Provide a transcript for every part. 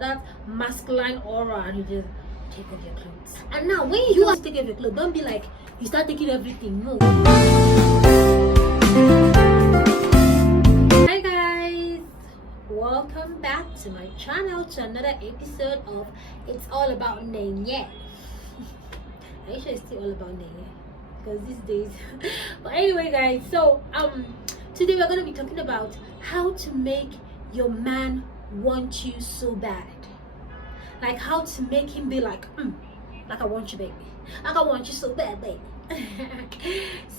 that masculine aura, and you just take off your clothes. And now when you have to take off your clothes, don't be like you start taking everything. No. Hi guys, welcome back to my channel, to another episode of It's All About Nenye. Are you sure it's still all about Nenye? Because these days but anyway guys, so today we're going to be talking about how to make your man want you so bad. Like how to make him be like I want you, baby. Like I want you so bad, baby.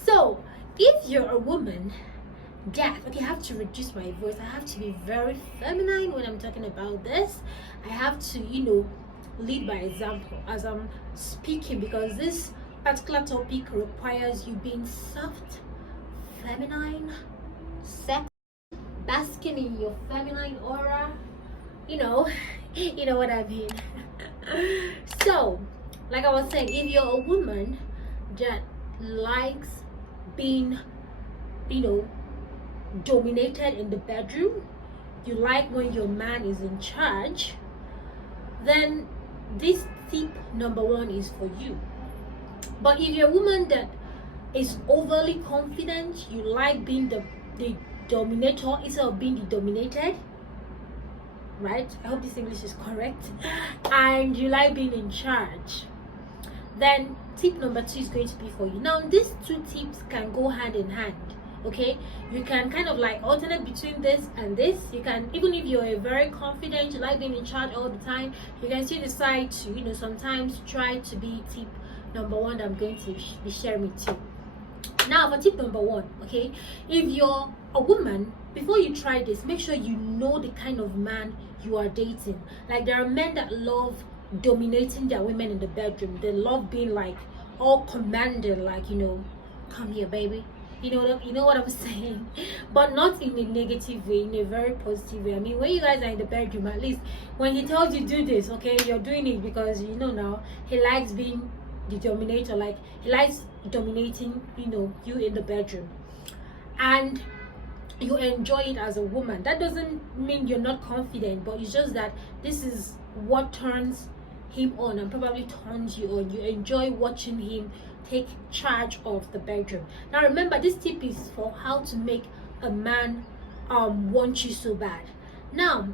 So if you're a woman that, okay, I have to reduce my voice. I have to be very feminine when I'm talking about this. I have to, lead by example as I'm speaking, because this particular topic requires you being soft, feminine, sex, basking in your feminine aura. You know what I mean. So, like I was saying, if you're a woman that likes being, dominated in the bedroom, you like when your man is in charge, then this tip number one is for you. But if you're a woman that is overly confident, you like being the dominator instead of being the dominated, right? I hope this English is correct. And you like being in charge, then tip number two is going to be for you. Now these two tips can go hand in hand, okay? You can kind of like alternate between this and this. You can, even if you're a very confident, you like being in charge all the time, you can still decide to sometimes try to be tip number one that I'm going to be sharing with you. Now for tip number one, okay, if you're a woman, before you try this, make sure you know the kind of man you are dating. Like there are men that love dominating their women in the bedroom. They love being like all commanding, like, come here, baby. You know what I'm saying? But not in a negative way, in a very positive way. I mean, when you guys are in the bedroom, at least when he tells you do this, okay, you're doing it because now he likes being the dominator. Like he likes dominating, you in the bedroom, and you enjoy it as a woman. That doesn't mean you're not confident, but it's just that this is what turns him on and probably turns you on. You enjoy watching him take charge of the bedroom. Now remember, this tip is for how to make a man want you so bad. Now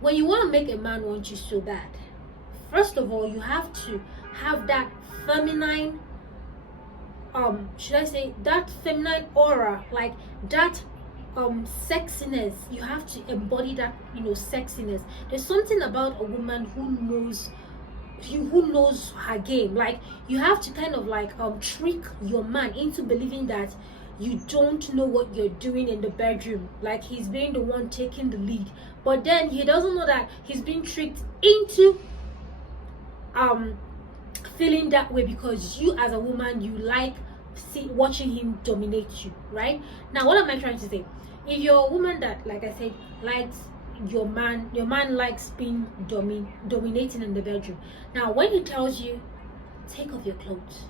when you want to make a man want you so bad, first of all, you have to have that feminine should I say that feminine aura, like that sexiness. You have to embody that sexiness. There's something about a woman who knows her game. Like you have to kind of like trick your man into believing that you don't know what you're doing in the bedroom, like he's being the one taking the lead, but then he doesn't know that he's being tricked into feeling that way because you as a woman, you like watching him dominate you, right? Now what am I trying to say? If you're a woman that, like I said, likes your man likes being dominating in the bedroom, now when he tells you take off your clothes,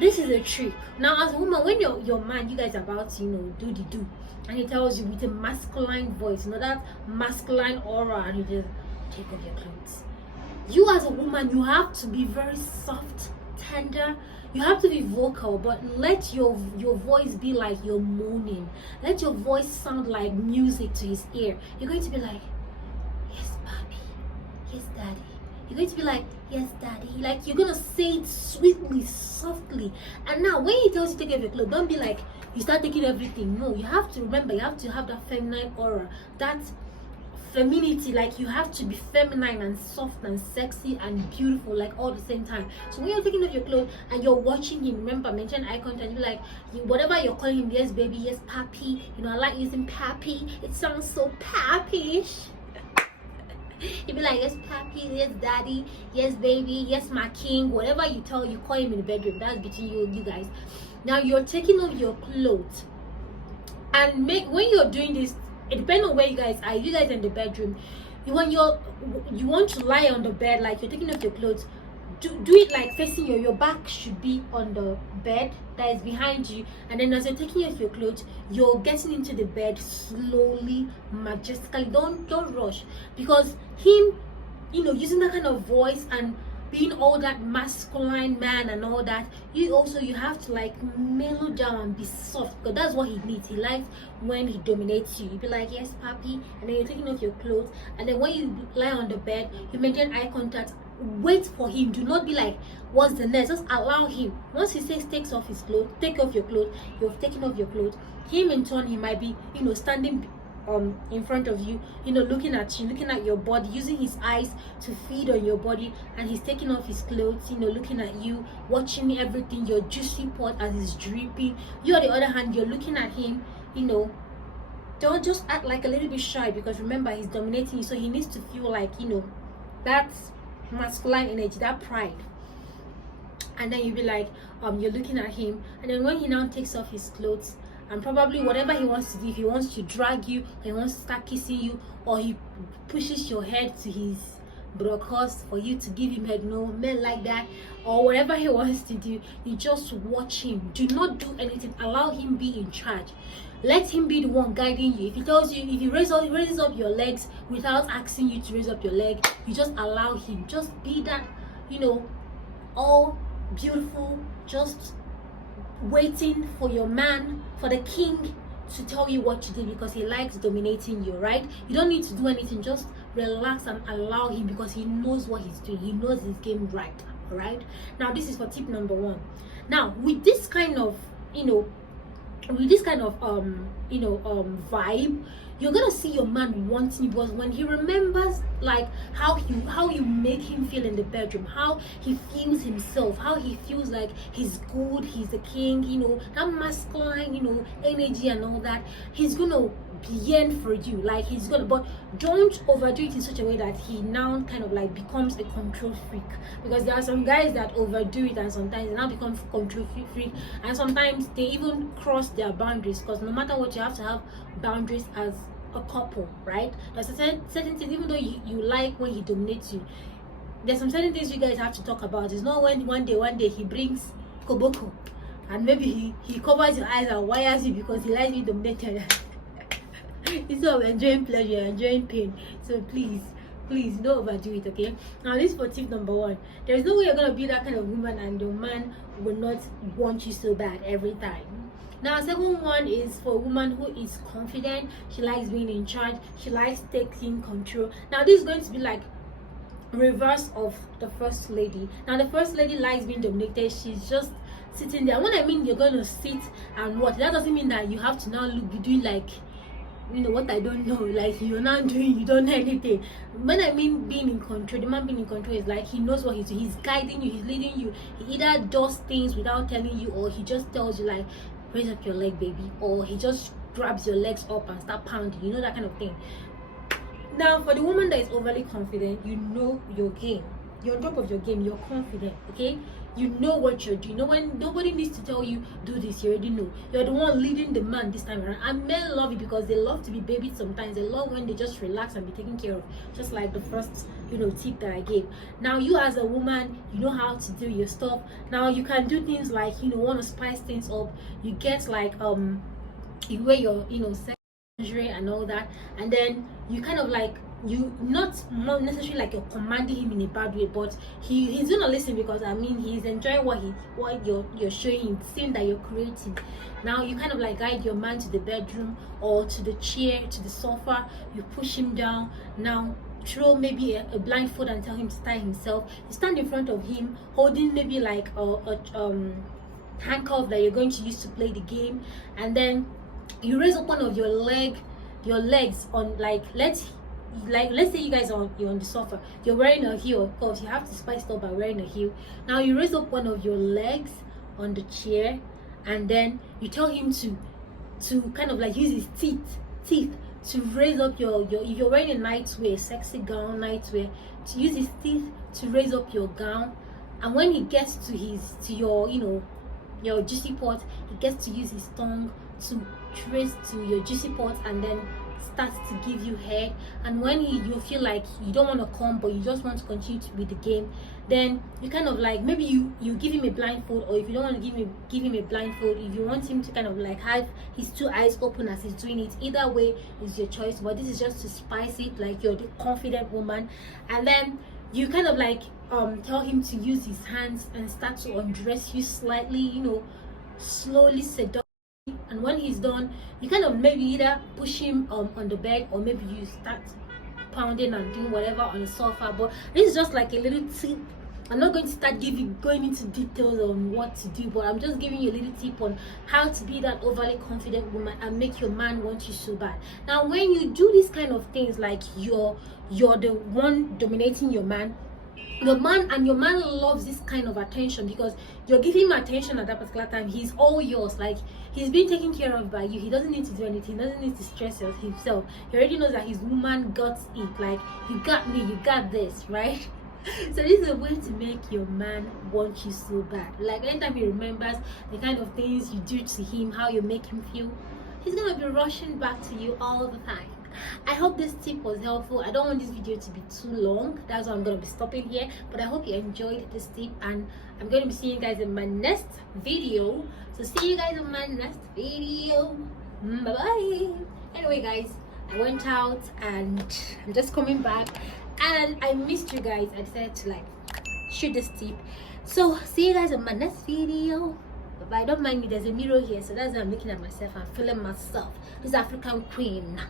this is a trick. Now as a woman, when your man, you guys are about to do the do, and he tells you with a masculine voice, that masculine aura, and he just take off your clothes, you as a woman, you have to be very soft, tender. You have to be vocal, but let your voice be like you're moaning. Let your voice sound like music to his ear. You're going to be like, yes, papi, yes, daddy. You're going to be like, yes, daddy. Like you're gonna say it sweetly, softly. And now when he tells you to take off your clothes, don't be like you start taking everything. No, you have to remember, you have to have that feminine aura, that femininity. Like you have to be feminine and soft and sexy and beautiful, like all the same time. So when you're taking off your clothes and you're watching him, remember, maintain eye contact. You're like, whatever you're calling him, yes baby, yes papi, I like using papi, it sounds so papi-ish. You'd be like, yes papi, yes daddy, yes baby, yes my king, whatever you call him in the bedroom. That's between you guys. Now you're taking off your clothes, and when you're doing this, it depends on where you guys are. If you guys are in the bedroom, you want to lie on the bed, like you're taking off your clothes, do it like facing your back should be on the bed that is behind you, and then as you're taking off your clothes, you're getting into the bed slowly, majestically. Don't rush, because him, using that kind of voice and being all that masculine man and all that, you have to like mellow down and be soft, because that's what he needs. He likes when he dominates you. You be like, yes papi, and then you're taking off your clothes, and then when you lie on the bed, you maintain eye contact. Wait for him. Do not be like, what's the next? Just allow him. Once he says take off your clothes, you've taken off your clothes. Him in turn, he might be standing in front of you, looking at you, looking at your body, using his eyes to feed on your body, and he's taking off his clothes, looking at you, watching everything, your juicy part as it's dripping. You on the other hand, you're looking at him. Don't just act like a little bit shy, because remember, he's dominating you, so he needs to feel like that's masculine energy, that pride. And then you'll be like, you're looking at him, and then when he now takes off his clothes, and probably whatever he wants to do, if he wants to drag you, or he wants to start kissing you, or he pushes your head to his brocos for you to give him head, no men like that, or whatever he wants to do, you just watch him. Do not do anything. Allow him be in charge. Let him be the one guiding you. If he tells you, if he raises up your legs without asking you to raise up your leg, you just allow him. Just be that, all beautiful, just waiting for your man, for the king to tell you what to do, because he likes dominating you, right? You don't need to do anything. Just relax and allow him, because he knows what he's doing. He knows his game right. All right. Now this is for tip number 1. Now with this kind of vibe, you're gonna see your man wanting you, because when he remembers like how you make him feel in the bedroom, how he feels himself, how he feels like he's good, he's the king, that masculine, energy and all that, he's gonna yearn for you. Like he's gonna, but don't overdo it in such a way that he now kind of like becomes a control freak, because there are some guys that overdo it and sometimes they now become control freak, and sometimes they even cross their boundaries, because no matter what, you have to have boundaries as a couple, right? There's certain things, even though you like when he dominates you, there's some certain things you guys have to talk about. It's not when one day he brings koboko and maybe he covers your eyes and wires you because he likes you dominated. Instead of enjoying pleasure, enjoying pain. So please don't overdo it, okay? Now this is for tip number 1. There is no way you're gonna be that kind of woman and your man will not want you so bad every time. Now second one is for a woman who is confident. She likes being in charge. She likes taking control. Now this is going to be like reverse of the first lady. Now the first lady likes being dominated. She's just sitting there. When I mean you're going to sit and watch, that doesn't mean that you have to now be doing like what I don't know, like you're not doing, you don't know anything. When I mean being in control, the man being in control is like he knows what he's doing. He's guiding you, he's leading you. He either does things without telling you, or he just tells you like, raise up your leg, baby, or he just grabs your legs up and start pounding, that kind of thing. Now for the woman that is overly confident, you know your game, you're on top of your game, you're confident, okay? You know what you're doing. When nobody needs to tell you do this, you already know. You're the one leading the man this time around. And men love it because they love to be babied sometimes. They love when they just relax and be taken care of, just like the first tip that I gave. Now you as a woman, you know how to do your stuff. Now you can do things like want to spice things up. You get like you wear your lingerie and all that, and then you kind of like, you not necessarily like you're commanding him in a bad way, but he's gonna listen, because he's enjoying what you're showing him, seeing that you're creating. Now you kind of like guide your man to the bedroom or to the chair, to the sofa. You push him down. Now throw maybe a blindfold and tell him to tie himself. You stand in front of him holding maybe like a handcuff that you're going to use to play the game, and then you raise up one of your legs on, like let's say you guys you're on the sofa, you're wearing a heel. Of course you have to spice it up by wearing a heel. Now you raise up one of your legs on the chair, and then you tell him to kind of like use his teeth to raise up your if you're wearing a nightwear, sexy gown, nightwear, to use his teeth to raise up your gown. And when he gets to your your juicy part, he gets to use his tongue to trace to your juicy part and then starts to give you head, and when you feel like you don't want to come but you just want to continue with the game, then you kind of like, maybe you give him a blindfold, or if you don't want to give him a blindfold, if you want him to kind of like have his two eyes open as he's doing it, either way is your choice. But this is just to spice it, like you're the confident woman. And then you kind of like tell him to use his hands and start to undress you slightly, you know, slowly seduct. And when he's done, you kind of maybe either push him on the bed, or maybe you start pounding and doing whatever on the sofa. But this is just like a little tip. I'm not going to start going into details on what to do, but I'm just giving you a little tip on how to be that overly confident woman and make your man want you so bad. Now, when you do these kind of things, like you're the one dominating your man, your man loves this kind of attention, because you're giving him attention at that particular time. He's all yours, like he's being taken care of by you. He doesn't need to do anything, he doesn't need to stress himself. He already knows that his woman got it, like, you got me, you got this, right? So this is a way to make your man want you so bad. Like anytime he remembers the kind of things you do to him, how you make him feel, he's gonna be rushing back to you all the time. I hope this tip was helpful. I don't want this video to be too long, that's why I'm going to be stopping here. But I hope you enjoyed this tip, and I'm going to be seeing you guys in my next video. So see you guys in my next video. Bye bye. Anyway guys, I went out and I'm just coming back, and I missed you guys. I decided to like shoot this tip. So see you guys in my next video. But don't mind me, there's a mirror here, so that's why I'm looking at myself and feeling myself, this African queen.